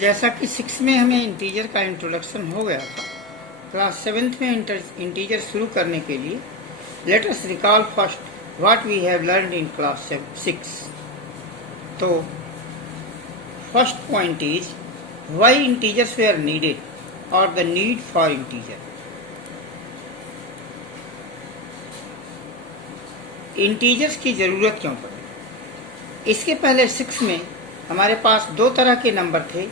जैसा कि 6 में हमें इंटीजर का इंट्रोडक्शन हो गया था, क्लास 7th में इंटीजर शुरू करने के लिए let us recall first what we have learned in class 6। तो first point is why integers were needed और the need for integer. Integers की जरूरत क्यों पड़ी? इसके पहले 6 में हमारे पास दो तरह के नंबर थे।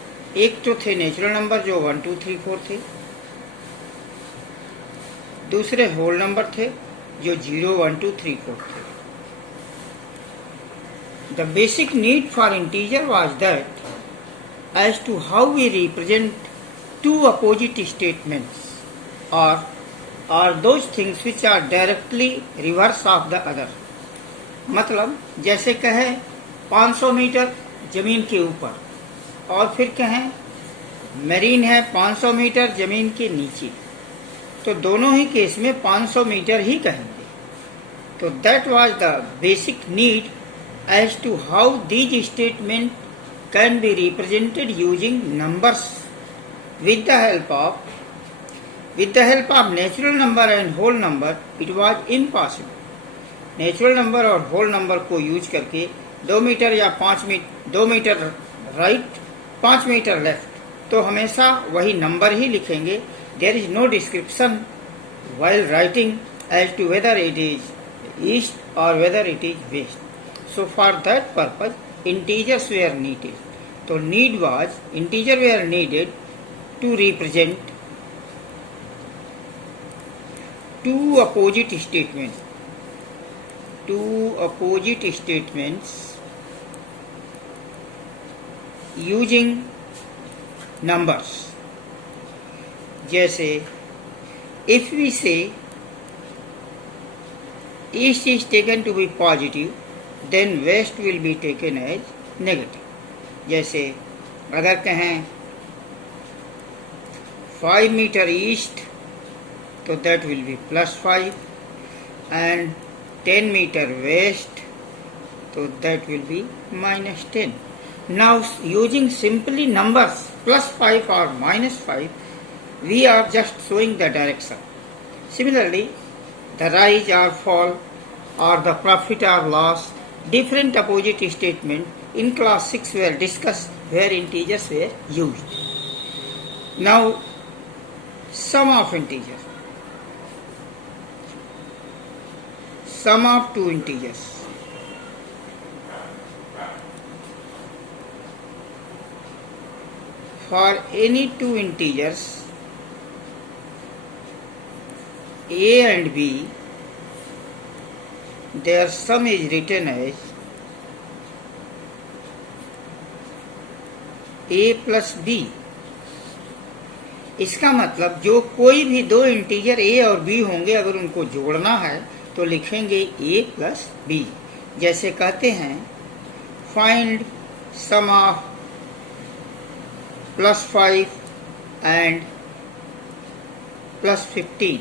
एक तो थे नेचुरल नंबर जो 1, 2, 3, 4 थे, दूसरे होल नंबर थे जो 0, 1, 2, 3, 4 थे। The basic need for integer was that as to how we represent two opposite statements और those things which are directly reverse of the other. मतलब जैसे कहें 500 मीटर जमीन के ऊपर और फिर कहें मरीन है 500 मीटर जमीन के नीचे, तो दोनों ही केस में 500 मीटर ही कहेंगे। तो that was the basic need as to how these statement can be represented using numbers with the help of natural number and whole number it was impossible। Natural number और whole number को use करके 2 metre या 2 metre right 5 metre left तो हमेशा वही number ही लिखेंगे। There is no description while writing as to whether it is east or whether it is west। so for that purpose integers were needed। तो need was integer were needed to represent two opposite statements using numbers। जैसे if we say east is taken to be positive then west will be taken as negative। जैसे अगर कहें 5 meter east तो that will be +5 and 10 meter west तो that will be -10। Now using simply numbers +5 or -5 we are just showing the direction। Similarly the rise or fall or the profit or loss, different opposite statement in class 6 were discussed where integers were used। Now sum of integers, sum of two integers। For any two integers a and b, their sum is written as a plus b। इसका मतलब जो कोई भी दो integer a और b होंगे अगर उनको जोड़ना है तो लिखेंगे a प्लस b। जैसे कहते हैं फाइंड सम ऑफ +5 एंड +15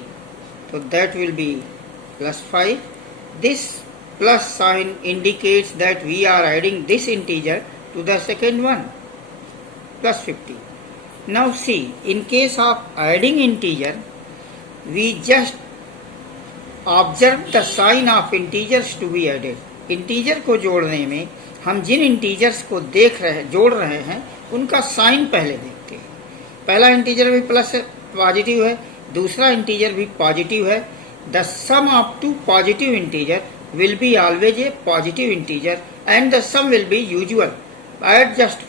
तो that will be +5। This plus sign indicates that we are adding this integer to the second one +15। Now see, in case of adding integer, we just observe the sign of integers to be added। Integer को जोड़ने में हम जिन integers को जोड़ रहे हैं उनका sign पहले देखते हैं। पहला इंटीजर भी प्लस पॉजिटिव है, दूसरा इंटीजर भी पॉजिटिव है। The sum of two positive integer will be always a positive integer and the sum will be usual. Add just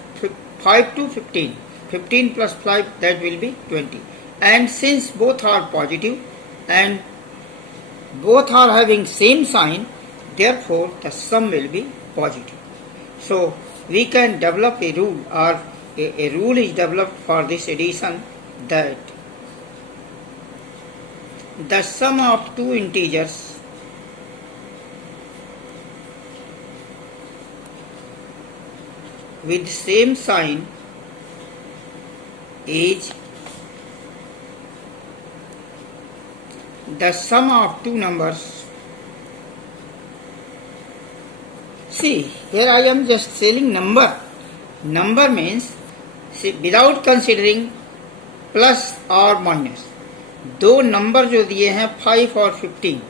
5 to 15, 15 plus 5 that will be 20, and since both are positive and both are having same sign therefore the sum will be positive। so we can develop a rule or a rule is developed for this addition that the sum of two integers with same sign is the sum of two numbers। See, here I am just saying number. Number means without considering plus और minus, दो number जो दिए हैं 5 और 15,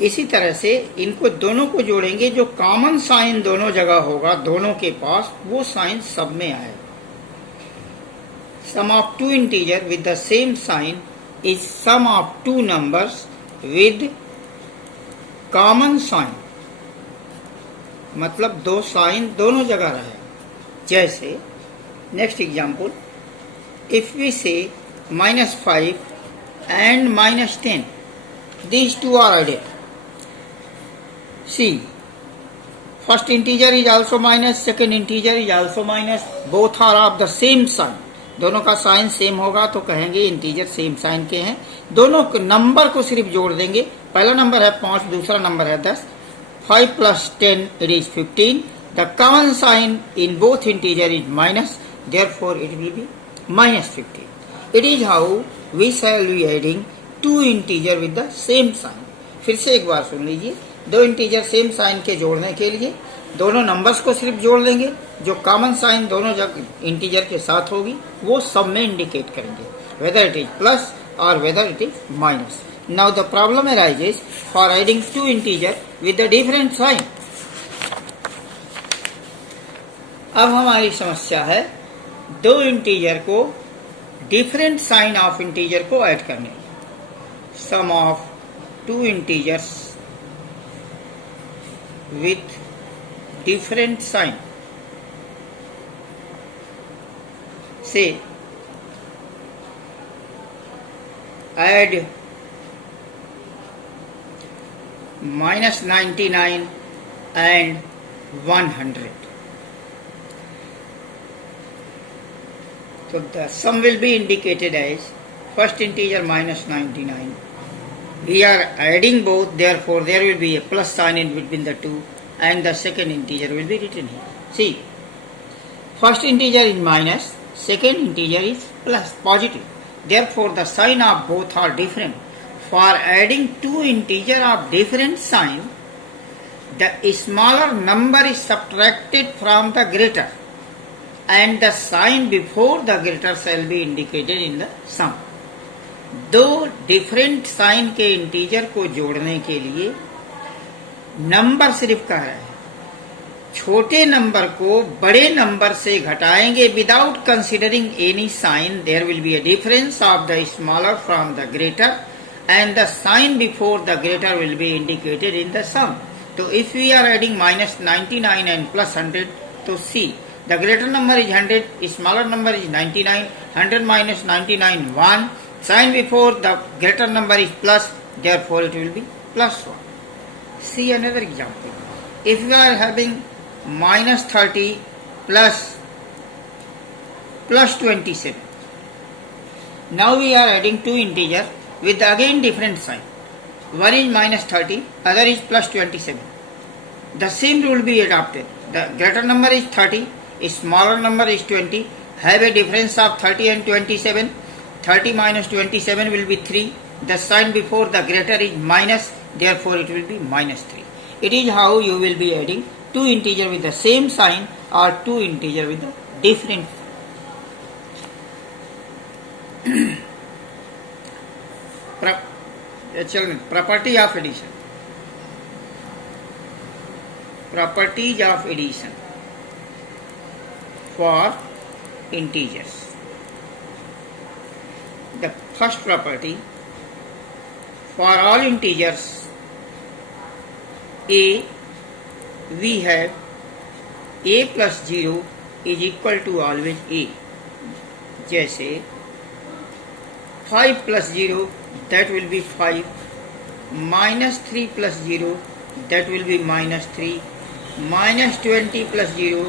इसी तरह से इनको दोनों को जोड़ेंगे, जो कॉमन साइन दोनों जगह होगा दोनों के पास, वो साइन सब में आएगा। Sum of two integer with the same sign is sum of two numbers with common sign, मतलब दो साइन दोनों जगह रहे। जैसे नेक्स्ट एग्जाम्पल, इफ वी से -5 and -10, these two are identical. See, first integer is also minus, second integer is also minus, both are of the same sign. दोनों का sign same होगा तो कहेंगे इंटीजर सेम साइन के हैं। दोनों number को सिर्फ जोड़ देंगे, पहला नंबर है 5, दूसरा नंबर है 10। 5 plus 10 it is 15. The common sign in both integer is minus, therefore it will be -15. It is how we shall be adding two integer with the same sign. फिर से एक बार सुन लीजिए, दो इंटीजर सेम साइन के जोड़ने के लिए दोनों नंबर्स को सिर्फ जोड़ लेंगे, जो कॉमन साइन दोनों जगह इंटीजर के साथ होगी वो सब में इंडिकेट करेंगे, वेदर इट इज प्लस और whether it is minus. Now the problem arises for adding two integer with the different sign. अब हमारी समस्या है दो इंटीजर को डिफरेंट साइन ऑफ इंटीजर को ऐड करने। Sum of two integers with different sign से add -99 and 100. So the sum will be indicated as first integer -99. We are adding both, therefore there will be a plus sign in between the two, and the second integer will be written here. See, first integer is minus, second integer is plus, positive. Therefore the sign of both are different. For adding two integer of different sign, the smaller number is subtracted from the greater, and the sign before the greater shall be indicated in the sum. दो different sign के integer को जोड़ने के लिए number सिर्फ कह रहे हैं, छोटे नंबर को बड़े नंबर से घटाएंगे without considering any sign, there will be a difference of the smaller from the greater, and the sign before the greater will be indicated in the sum. So if we are adding -99 and plus 100, so see, the greater number is 100, smaller number is 99, 100 minus 99, 1, sign before the greater number is plus, therefore it will be plus 1. See another example. If we are having -30 plus 27, now we are adding two integers with again different sign. One is -30, other is +27. The same rule be adopted. The greater number is 30, smaller number is 20, have a difference of 30 and 27. 30 minus 27 will be 3. The sign before the greater is minus, therefore it will be -3. It is how you will be adding two integer with the same sign or two integer with the different. Property of addition. Properties of addition for integers. The first property, for all integers a, we have a plus 0 is equal to always a. जैसे 5 plus 0, that will be 5, -3 plus 0, that will be -3, -20 plus 0,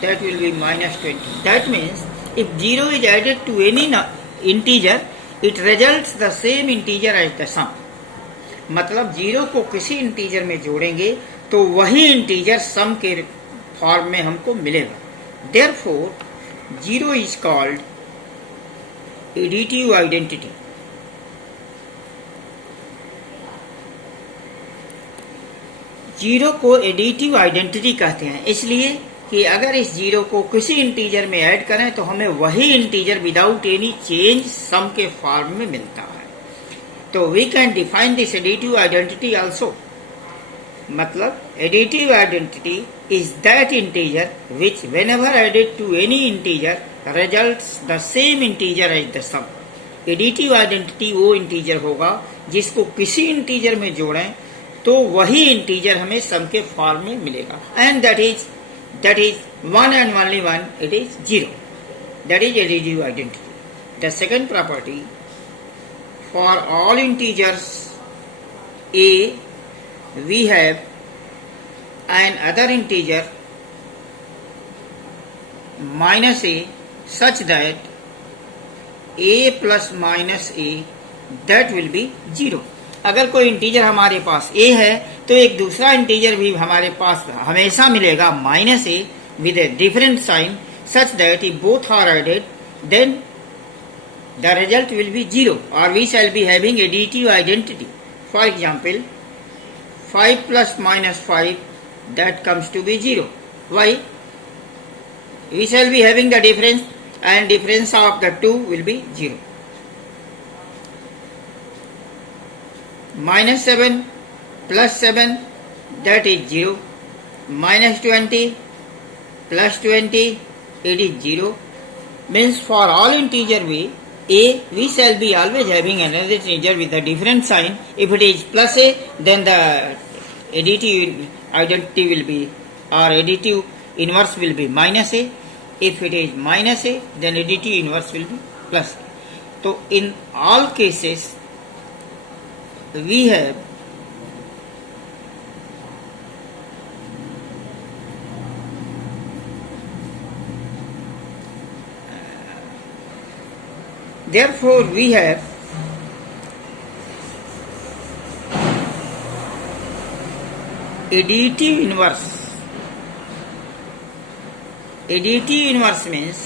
that will be -20. That means if 0 is added to any integer, it results the same integer as the sum. मतलब 0 को किसी integer में जोड़ेंगे तो वही integer सम के form में हमको मिलेगा. Therefore 0 is called additive identity. Zero को एडिटिव आइडेंटिटी कहते हैं, इसलिए कि अगर इस जीरो को किसी इंटीजर में ऐड करें तो हमें वही integer without any change sum के फॉर्म में मिलता है। तो we can define this additive identity also. मतलब additive identity is that integer which whenever added to any integer results the same integer as the sum. Additive identity वो integer होगा जिसको किसी इंटीजर में जोड़ें तो वही इंटीजर हमें सम के फॉर्म में मिलेगा, and that is one and only one, it is 0. That is additive identity. The second property, for all integers a, we have an other integer minus a such that a plus minus a that will be 0. अगर कोई integer हमारे पास a है तो एक दूसरा integer भी हमारे पास हमेशा मिलेगा minus a with a different sign such that if both are added then the result will be 0 और we shall be having additive identity. For example 5 plus minus 5 that comes to be 0. Why? We shall be having the difference and difference of the two will be 0. Minus 7 plus 7 that is 0. Minus 20 plus 20 it is 0. Means for all integer we shall be always having another integer with a different sign. If it is plus a then the additive identity will be or additive inverse will be minus a. If it is minus a then additive inverse will be plus a. So in all cases we have therefore we have additive inverse. Additive inverse means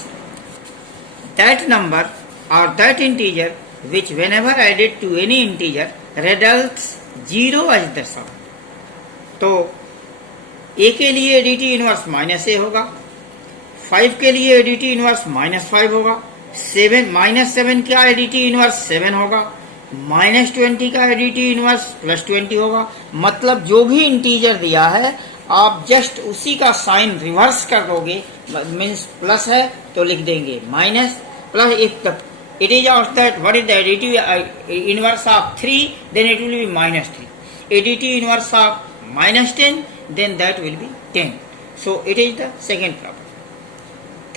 that number or that integer which whenever added to any integer results 0 as the sum. तो a के लिए additive inverse minus ए होगा, 5 के लिए additive inverse minus 5 होगा, 7 minus 7 का additive inverse 7 होगा, minus 20 का एडिटिव इनवर्स प्लस 20 होगा। मतलब जो भी इंटीजर दिया है आप जस्ट उसी का साइन रिवर्स कर दोगे, मीन्स प्लस है तो लिख देंगे minus, plus if it is asked that what is the additive inverse of 3, then it will be minus 3. Additive inverse of minus 10, then that will be 10. So it is the second property.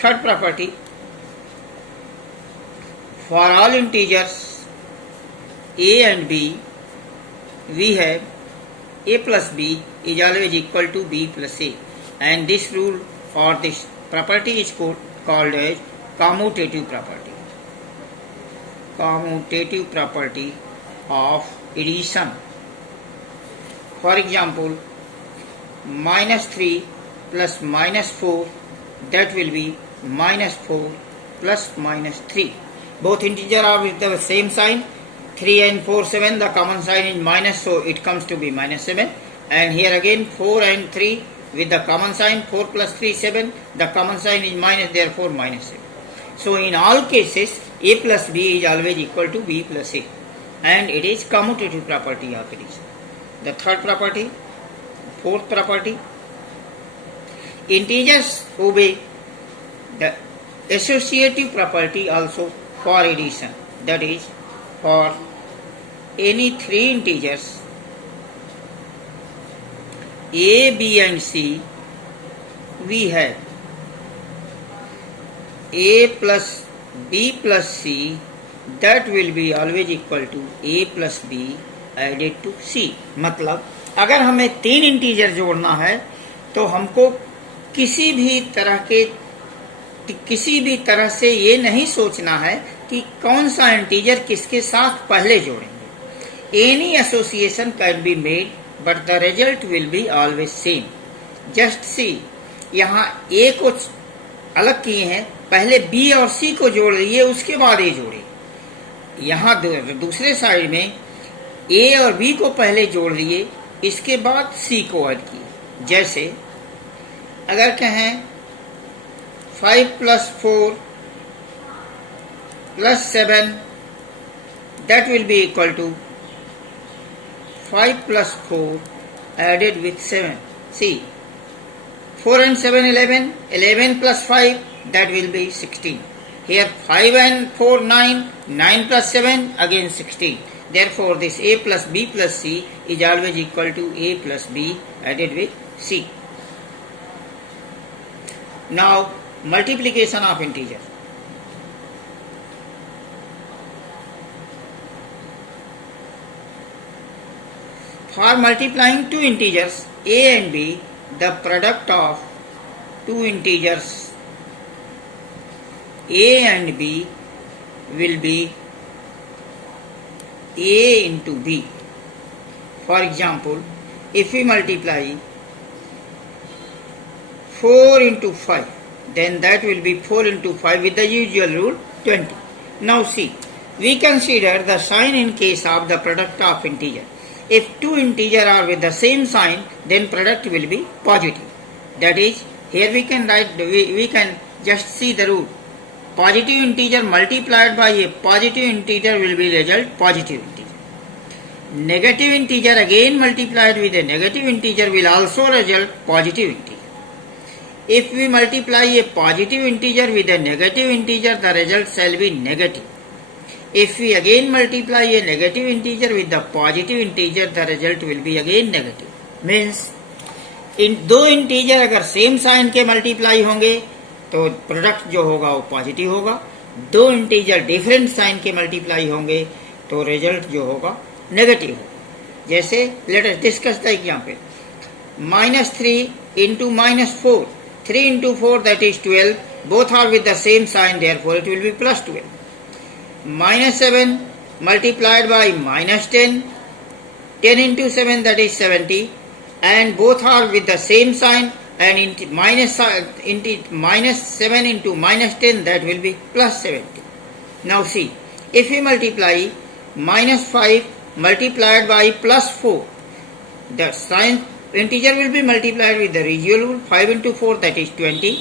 Third property, for all integers a and b, we have a plus b is always equal to b plus a, and this rule or this property is called as commutative property. Commutative property of addition. For example, minus 3 plus minus 4 that will be minus 4 plus minus 3. Both integer are with the same sign. 3 and 4, 7, the common sign is minus, so it comes to be minus 7. And here again 4 and 3 with the common sign, 4 plus 3, 7, the common sign is minus, therefore minus 7. So in all cases a plus b is always equal to b plus a, and it is commutative property of addition. The third property, fourth property, integers obey the associative property also for addition. That is, for any three integers a, b and c, we have a plus b plus c that will be always equal to a plus b added to c. मतलब अगर हमें तीन integer जोड़ना है तो हमको किसी भी तरह से ये नहीं सोचना है कि कौन सा इंटीजर किसके साथ पहले जोड़ेंगे. Any association can be made but the result will be always same. Just see, यहाँ ए को अलग किए हैं, पहले बी और सी को जोड़ लिए, उसके बाद ए जोड़े. यहाँ दूसरे साइड में ए और बी को पहले जोड़ लिए, इसके बाद सी को ऐड किए. जैसे अगर कहें 5 plus 4 plus 7, that will be equal to 5 plus 4 added with 7. See, 4 and 7, 11. 11 plus 5, that will be 16. Here 5 and 4, 9. 9 plus 7, again 16. Therefore, this a plus b plus c is always equal to a plus b added with c. Now, multiplication of integer. For multiplying two integers a and b, the product of two integers a and b will be a into b. For example, if we multiply 4 into 5, then that will be 4 into 5 with the usual rule 20. Now see, we consider the sign in case of the product of integer. If two integers are with the same sign, then product will be positive. That is, here we can write, we can just see the rule. Positive integer multiplied by a positive integer will be result positive integer. Negative integer again multiplied with a negative integer will also result positive integer. If we multiply a positive integer with a negative integer, the result shall be negative. If we again multiply a negative integer with the positive integer, the result will be again negative. Means, दो integer अगर same sign के multiply होंगे तो product जो होगा वो positive होगा. दो इंटीजर डिफरेंट साइन के मल्टीप्लाई होंगे तो रिजल्ट जो होगा नेगेटिव होगा. जैसे let us discuss the example. -3 into -4. 3 into 4, that is 12. Both are with the same sign, therefore it will be plus 12. -7 multiplied by -10. 10 into 7, that is 70. And both are with the same sign, and into -7 into -10, that will be plus 70. Now see, if we multiply -5 multiplied by +4, the sign integer will be multiplied with the residual rule. 5 into 4, that is 20.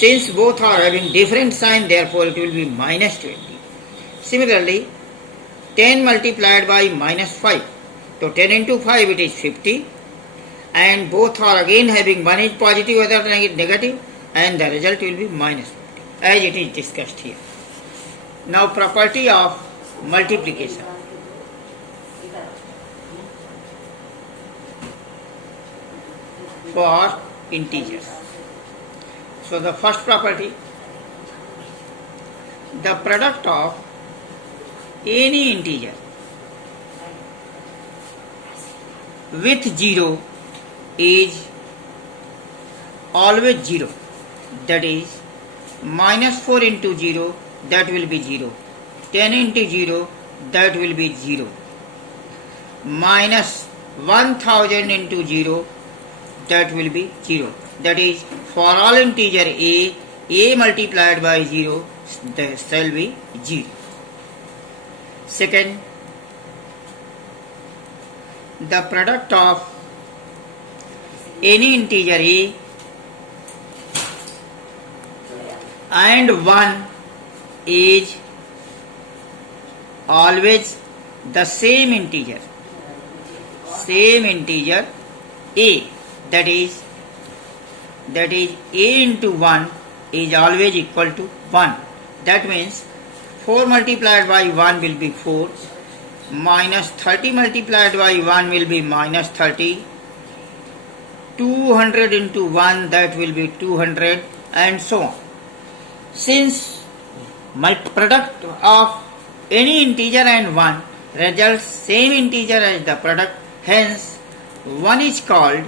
Since both are having different sign, therefore it will be -20. Similarly, 10 multiplied by -5. So 10 into 5, it is 50. And both are again having one is positive, other negative, and the result will be -50, as it is discussed here. Now, property of multiplication. For integers. So the first property, the product of any integer with 0 is always 0. That is, -4 into 0, that will be 0. 10 into 0, that will be 0. -1000 into 0, that will be 0. That is, for all integer a multiplied by 0, that shall be 0. Second, the product of any integer a and 1 is always the same integer a. That is a into 1 is always equal to 1. That means 4 multiplied by 1 will be 4. -30 multiplied by 1 will be -30. 200 into 1, that will be 200, and so on. Since my product of any integer and 1 results same integer as the product, hence 1 is called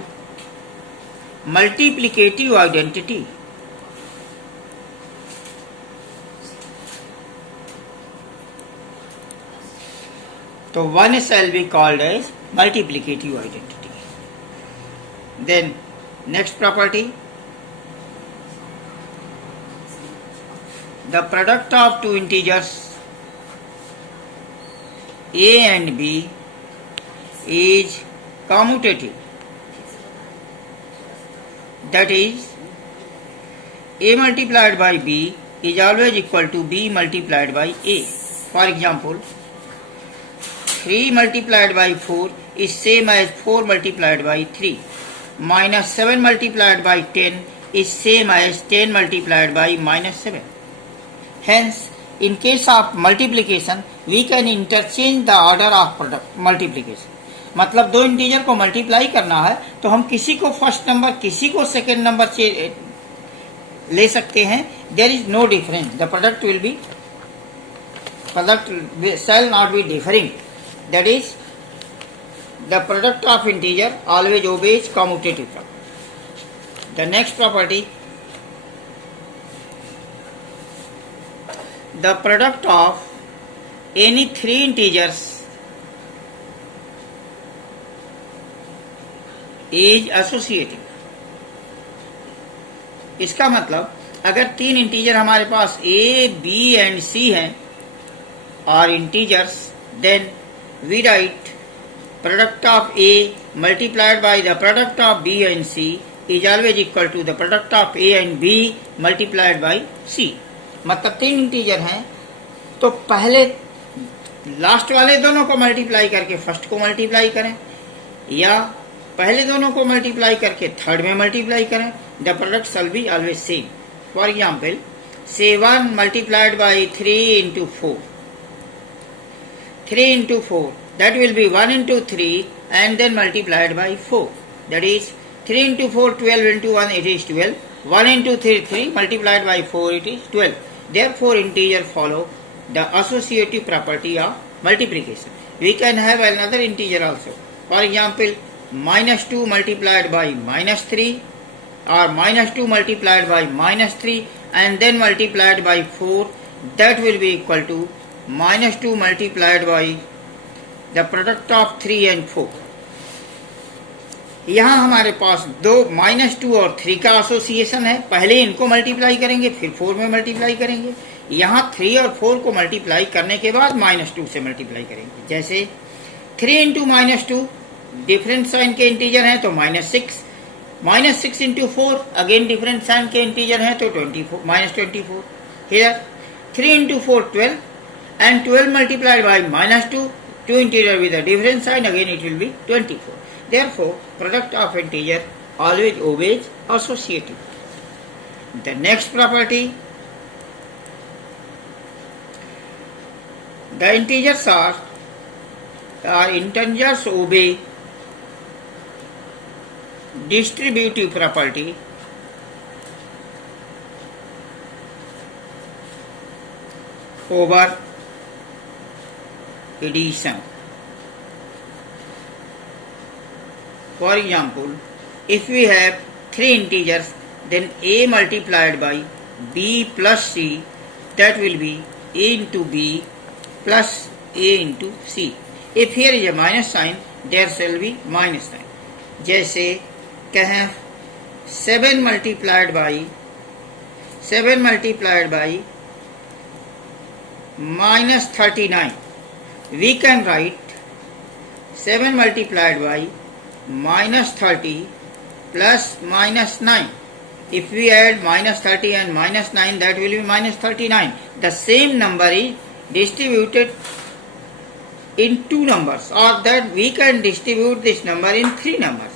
multiplicative identity. So 1 shall be called as multiplicative identity. Then next property, the product of two integers a and b is commutative. That is, A multiplied by B is always equal to B multiplied by A. For example, 3 multiplied by 4 is same as 4 multiplied by 3. Minus 7 multiplied by 10 is same as 10 multiplied by minus 7. Hence, in case of multiplication, we can interchange the order of product multiplication. मतलब दो integer को multiply करना है तो हम किसी को first number किसी को सेकेंड नंबर ले सकते हैं. There is no difference. The product will be product shall not be differing. That is, the product of integer always obeys commutative property. The next property, the product of any three integers is associative. इसका मतलब अगर तीन integer हमारे पास a, b and c हैं और integers, then we write product of a multiplied by the product of b and c is always equal to the product of a and b multiplied by c. मतलब तीन integer हैं तो पहले last वाले दोनों को मल्टीप्लाई करके first को मल्टीप्लाई करें या पहले दोनों को मल्टीप्लाई करके थर्ड में मल्टीप्लाई करें. The product shall be always same. For example, say 1 multiplied by 3 into 4. 3 into 4, that will be 1 into 3 and then multiplied by 4. That is 3 into 4, 12 into 1, it is 12. 1 into 3, 3 multiplied by 4, it is 12. Therefore, integer follow the associative property of multiplication. We can have another integer also. For example, minus 2 multiplied by minus 3 or minus 2 multiplied by minus 3 and then multiplied by 4, that will be equal to minus 2 multiplied by the product of 3 and 4. यहाँ हमारे पास दो minus 2 और 3 का association है. पहले इनको multiply करेंगे फिर 4 में मल्टीप्लाई करेंगे. यहाँ 3 और 4 को मल्टीप्लाई करने के बाद माइनस 2 से मल्टीप्लाई करेंगे. जैसे 3 इंटू माइनस 2 डिफरेंट साइन के इंटीजर हैं तो minus 6. Minus 6 into 4 again different sign के इंटीजर हैं तो 24 minus 24. Here 3 into 4 12 and 12 multiplied by minus 2, two integer with a different sign, again it will be 24. Therefore, product of integer always obeys associative. The next property, the integers integers obey distributive property over addition. For example, if we have three integers, then a multiplied by b plus c, that will be a into b plus a into c. If here is a minus sign, there shall be minus sign. जैसे कहें 7 multiplied by minus 39. We can write 7 multiplied by minus 30 plus minus 9. If we add minus 30 and minus 9, that will be minus 39. The same number is distributed in two numbers, or that we can distribute this number in three numbers.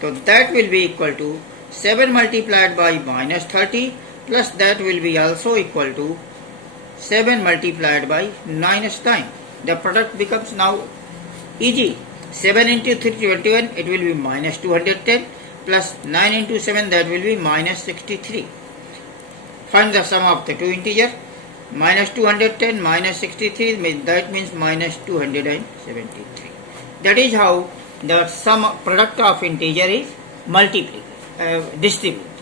So that will be equal to 7 multiplied by minus 30 plus that will be also equal to 7 multiplied by minus 9. The product becomes now easy. 7 into 3 21, it will be minus 210 plus 9 into 7, that will be minus 63. Find the sum of the two integers. Minus 210 minus 63, that means minus 273. That is how the sum product of integer is distributed.